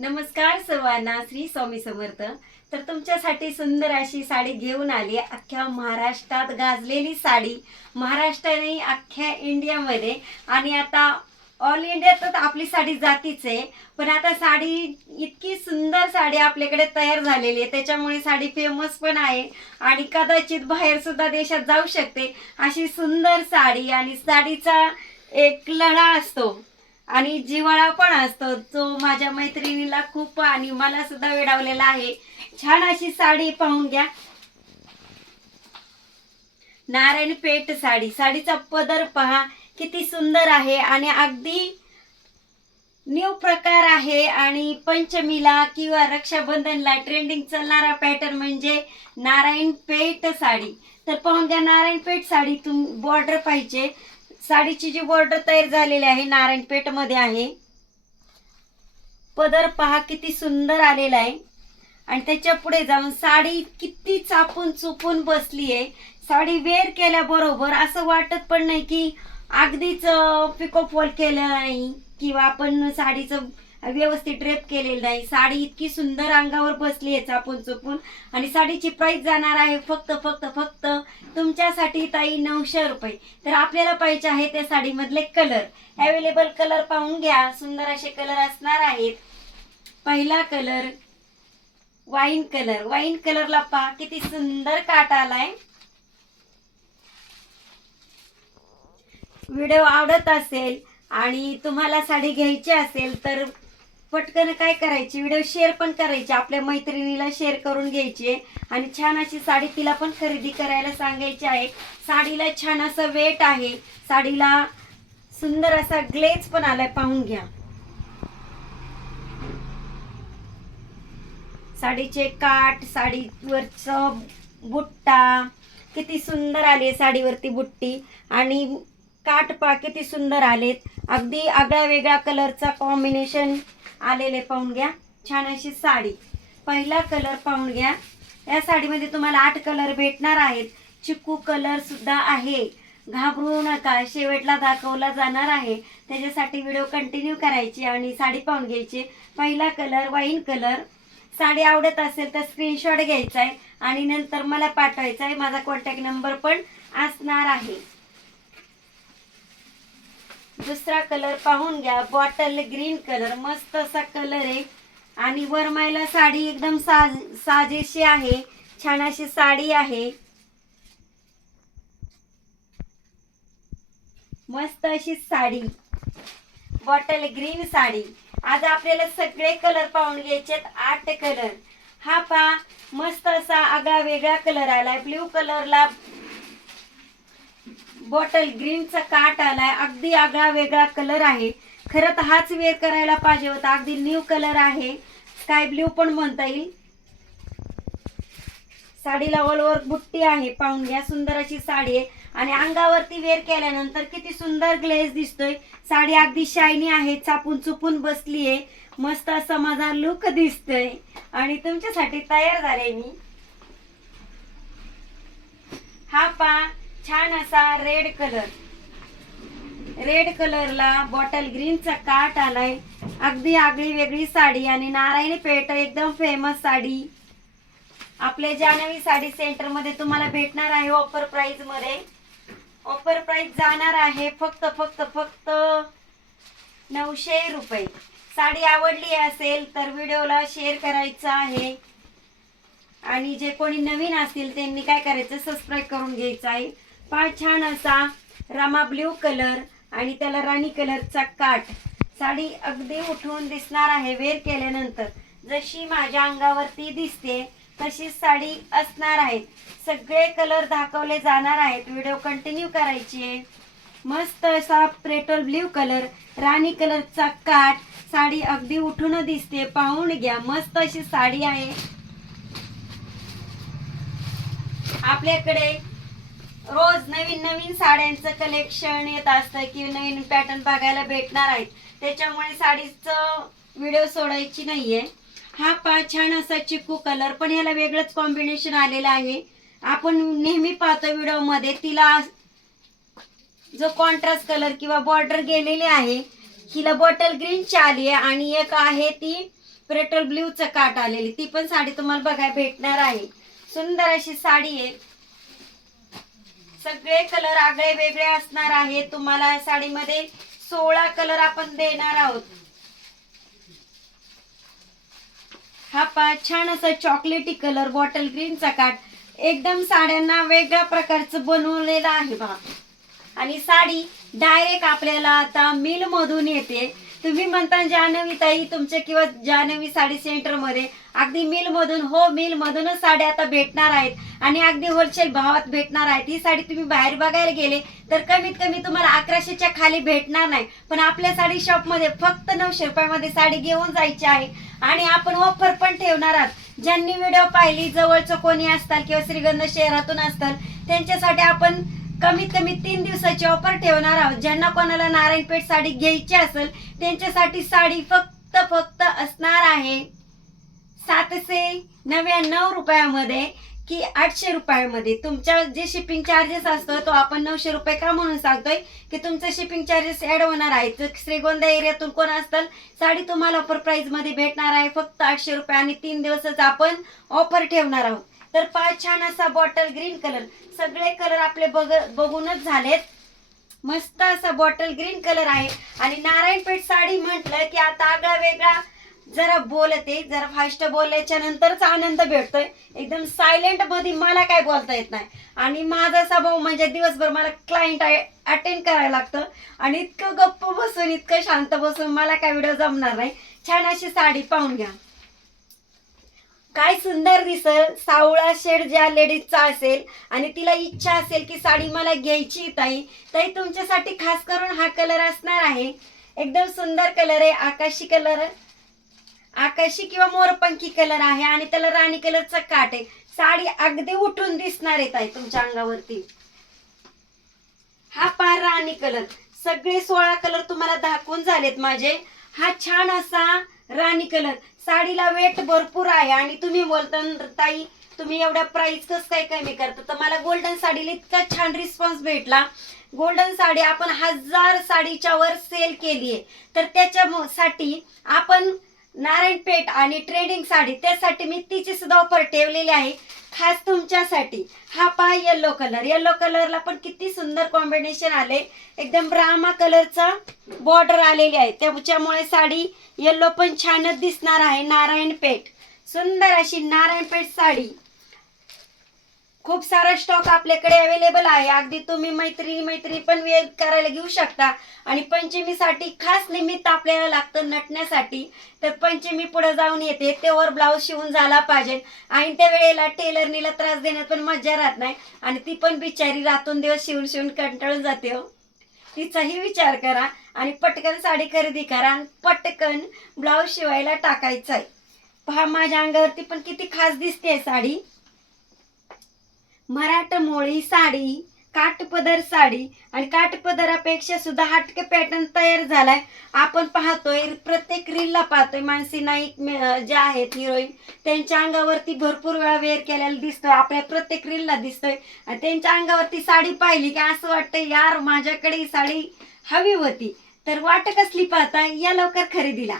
नमस्कार सर्वांना, श्री स्वामी समर्थ. तर तुमच्यासाठी सुंदर अशी साडी घेऊन आली. अख्ख्या महाराष्ट्रात गाजलेली साडी, महाराष्ट्राने अख्ख्या इंडियामध्ये आणि आता ऑल इंडियात आपली साडी जातीच आहे. पण आता साडी इतकी सुंदर साडी आपल्याकडे तयार झालेली आहे, त्याच्यामुळे साडी फेमस पण आहे आणि कदाचित बाहेर सुद्धा देशात जाऊ शकते. अशी सुंदर साडी आणि साडीचा एक लढा असतो आणि जिव्हाळा पण असतो, जो माझ्या मैत्रिणीला खूप आणि मला सुद्धा वेडावलेला आहे. छान अशी साडी पाहून घ्या. नारायणपेठ साडी. साडीचा पदर पहा किती सुंदर आहे आणि अगदी न्यू प्रकार आहे. आणि पंचमीला किंवा रक्षाबंधनला ट्रेंडिंग चालणारा पॅटर्न म्हणजे नारायणपेठ साडी. तर पाहून घ्या, नारायणपेठ साडी बॉर्डर पाहिजे. साडीची जी बॉर्डर तयार झालेली आहे नारायणपेठ मध्ये आहे. पदर पहा किती सुंदर आलेला आहे आणि त्याच्या पुढे जाऊन साडी किती चापून चुपून बसली आहे. साडी वेअर केल्याबरोबर असं वाटत पण नाही की अगदीच पिको फॉल केलं नाही किंवा आपण साडीचं व्यवस्थित ड्रेप केलेलं नाही. साडी इतकी सुंदर अंगावर बसली आहे चापून चुपून. आणि साडीची प्राइस जाणार आहे फक्त फक्त फक्त तुमच्यासाठी ताई 900 रुपये. तर आपल्याला पाहिजे आहे त्या साडीमधले कलर. अवेलेबल कलर पाहून घ्या. सुंदर असे कलर असणार आहेत. पहिला कलर वाईन कलर. वाईन कलरला पहा किती सुंदर काट आलाय. व्हिडिओ आवडत असेल आणि तुम्हाला साडी घ्यायची असेल तर पटकन काय करायची, व्हिडिओ शेअर पण करायची, आपल्या मैत्रिणीला शेअर करून घ्यायची आणि छान अशी साडी तिला पण खरेदी करायला सांगायची आहे. साडीला छान असं वेट आहे. साडीला सुंदर असा ग्लेज पण आलाय, पाहून घ्या. साडीचे काठ, साडीवरचं बुट्टा किती सुंदर आली. साडीवरती बुट्टी आणि काठ पा किती सुंदर आलेत. अगदी आगळ्या वेगळ्या कलरचा कॉम्बिनेशन आलेले, पाहून घ्या. छान अशी साडी. पहिला कलर पाहून घ्या. या साडीमध्ये तुम्हाला 8 कलर भेटणार आहेत. चिकू कलर सुद्धा आहे. घाबरू नका, शेवटला दाखवला जाणार आहे, त्याच्यासाठी व्हिडिओ कंटिन्यू करायची आणि साडी पाहून घ्यायची. पहिला कलर वाईन कलर. साडी आवडत असेल तर स्क्रीनशॉट घ्यायचा आहे आणि नंतर मला पाठवायचा आहे. माझा कॉन्टॅक्ट नंबर पण असणार आहे. दुसरा कलर पाहून घ्या. Bottle green colour. मस्त असा कलर आहे आणि वरमायला साडी एकदम साजेशी आहे. छान अशी साडी आहे. मस्त अशी साडी, बॉटल ग्रीन साडी. आज आपल्याला सगळे कलर पाहून घ्यायचे, 8 कलर. हा पहा मस्त असा आगळा वेगळा कलर आलाय. ब्ल्यू कलरला बॉटल ग्रीनचा काट आलाय. अगदी आगळा वेगळा कलर आहे. खरं तर हाच वेअर करायला पाहिजे होता. अगदी न्यू कलर आहे. स्काय ब्ल्यू पण म्हणता येईल. साडीला ऑल ओव्हर बुट्टी आहे, पाहून घ्या. सुंदर अशी साडी आहे आणि अंगावरती वेअर केल्यानंतर किती सुंदर ग्लेज दिसतोय. साडी अगदी शायनी आहे, चापून चुपून बसली आहे. मस्त असा माझा लुक दिसतोय आणि तुमच्यासाठी तयार झाले मी. हा पहा छान असा रेड कलर. रेड कलरला बॉटल ग्रीनचा काट आलाय. अगदी आगळी वेगळी साडी आणि नारायणपेठ एकदम फेमस साडी आपल्या जान्हवी साडी सेंटर मध्ये तुम्हाला भेटणार आहे ऑफर प्राइस मध्ये. ऑफर प्राइस जाणार आहे फक्त फक्त फक्त 900 रुपये. साडी आवडली असेल तर व्हिडिओला शेअर करायचा आहे आणि जे कोणी नवीन असतील त्यांनी काय करायचं, सबस्क्राईब करून घ्यायचं आहे. पहा छान असा रामा ब्ल्यू कलर आणि त्याला राणी कलरचा काठ. साडी अगदी उठून दिसणार आहे वेअर केल्यानंतर. जशी माझ्या अंगावरती दिसते तशीच साडी असणार आहे. सगळे कलर दाखवले जाणार आहेत. व्हिडिओ कंटिन्यू करायची आहे. मस्त असा पेट्रोल ब्ल्यू कलर, राणी कलरचा काठ. साडी अगदी उठून दिसते, पाहून घ्या. मस्त अशी साडी आहे. आपल्याकडे रोज नवीन नवीन साड्यांचं कलेक्शन येत असतं की नवीन पॅटर्न बघायला भेटणार आहेत, त्याच्यामुळे साडीचं व्हिडिओ सोडायची नाहीये. हा पहा छान असा चिकू कलर, पण याला वेगळंच कॉम्बिनेशन आलेलं आहे. आपण नेहमी पाहतो व्हिडिओ मध्ये तिला जो कॉन्ट्रास्ट कलर किंवा बॉर्डर गेलेली आहे, हिला बॉटल ग्रीनची आली आहे आणि एक आहे ती पेट्रोल ब्ल्यूचं काट आलेली, ती पण साडी तुम्हाला बघायला भेटणार आहे. सुंदर अशी साडी आहे. सगळे कलर आगळे वेगळे असणार आहे. तुम्हाला साडीमध्ये 16 कलर आपण देणार आहोत. हा पहा छान असा चॉकलेटी कलर, बॉटल ग्रीनचा काट, एकदम साड्यांना वेगळ्या प्रकारचं बनवलेलं आहे बघा. आणि साडी डायरेक्ट आपल्याला आता मिल मधून येते. तुम्ही म्हणता जान्हवी ताई तुमचे किंवा जान्हवी साडी सेंटर मध्ये अगदी मिल मधून, हो मिल मधूनच साड्या आता भेटणार आहेत आणि अगदी होलसेल भावात भेटणार आहेत. ही साडी तुम्ही बाहेर बघायला गेले तर कमीत कमी तुम्हाला 1100च्या खाली भेटणार नाही, पण आपल्या साडी शॉप मध्ये फक्त 900 रुपयामध्ये साडी घेऊन जायची आहे. आणि आपण ऑफर पण ठेवणार आहात. ज्यांनी व्हिडिओ पाहिली, जवळचं कोणी असतात किंवा श्रीगंध शहरातून असतात, त्यांच्यासाठी आपण कमीत कमी 3 दिवसाची ऑफर ठेवणार आहोत. ज्यांना कोणाला नारायणपेठ साडी घ्यायची असेल त्यांच्यासाठी साडी फक्त असणार आहे 799 रुपयामध्ये की 800 रुपयामध्ये. तुमच्या जे शिपिंग चार्जेस असतो तो आपण 900 रुपये का म्हणून सांगतोय की तुमचं शिपिंग चार्जेस ऍड होणार आहे. तर श्रीगोंदा एरियातून कोण असतील साडी तुम्हाला ऑफर प्राइस मध्ये भेटणार आहे फक्त 800 रुपये आणि 3 दिवसच आपण ऑफर ठेवणार आहोत. तर पहा छान असा बॉटल ग्रीन कलर, सगळे कलर आपले बघूनच झालेत. मस्त असा बॉटल ग्रीन कलर आहे. आणि नारायणपेठ साडी म्हटलं की आता आगळा वेगळा जरा बोलते, जरा फास्ट बोलल्याच्या नंतरच आनंद भेटतोय. एकदम सायलेंट मध्ये मला काय बोलता येत नाही. आणि माझा स्वभाव म्हणजे दिवसभर मला क्लायंट अटेंड करायला लागतं आणि इतकं गप्प बसून, इतकं शांत बसून मला काय व्हिडिओ जमणार नाही. छान अशी साडी पाहून घ्या, काय सुंदर दिसल. सावळा शेड ज्या लेडीजचा असेल आणि तिला इच्छा असेल की साडी मला घ्यायची ताई, ताई तुमच्यासाठी खास करून हा कलर असणार आहे. एकदम सुंदर कलर आहे, आकाशी कलर, आकाशी किंवा मोरपंखी कलर आहे आणि त्याला राणी कलरचा काट आहे. साडी अगदी उठून दिसणार आहे ताई तुमच्या अंगावरती. हा पार राणी कलर, सगळे 16 कलर तुम्हाला दाखवून झालेत माझे. हा छान असा राणी कलर, साडीला वेट भरपूर आहे. आणि तुम्ही बोलता ताई तुम्ही एवढ्या प्राइस कसं काय कमी करता, तर मला गोल्डन साडीला इतका छान रिस्पॉन्स भेटला. गोल्डन साडी आपण 1000 साडीच्या वर सेल केली आहे, तर त्याच्यासाठी आपण नारायणपेठ आणि ट्रेंडिंग साडी त्यासाठी मी तिची सुद्धा ऑफर ठेवलेली आहे खास तुमच्यासाठी. हा पहा येलो कलर, येलो कलरला पण किती सुंदर कॉम्बिनेशन आले. एकदम ब्राह्मा कलरचा बॉर्डर आलेली आहे, त्याच्यामुळे साडी येलो पण छानच दिसणार आहे. नारायणपेठ, सुंदर अशी नारायणपेठ साडी. खूप सारा स्टॉक आपल्याकडे अवेलेबल आहे. अगदी तुम्ही मैत्री पण वेअर करायला घेऊ शकता. आणि पंचमीसाठी खास निमित्त आपल्याला लागतं नटण्यासाठी, तर पंचमी पुढे जाऊन येते, तेव्हा ब्लाऊज शिवून झाला पाहिजे. आणि त्या वेळेला टेलरनीला त्रास देण्यात पण मजा राहत नाही आणि ती पण बिचारी रातून दिवस शिवून कंटाळून जाते हो. तिचाही विचार करा आणि पटकन साडी खरेदी करा आणि पटकन ब्लाऊज शिवायला टाकायचा आहे. पहा माझ्या अंगावरती पण किती खास दिसते साडी. मराठमोळी साडी, काठपदर साडी आणि काठपदरापेक्षा सुद्धा हटके पॅटर्न तयार झालाय. आपण पाहतोय प्रत्येक रीलला पाहतोय मानसी नाईक ज्या आहेत हिरोईन, त्यांच्या अंगावरती भरपूर वेळा वेअर केलेला दिसतोय, आपल्या प्रत्येक रीलला दिसतोय. आणि त्यांच्या अंगावरती साडी पाहिली की असं वाटतंय यार माझ्याकडे ही साडी हवी होती. तर वाट कसली पाहता, या लवकर खरेदीला.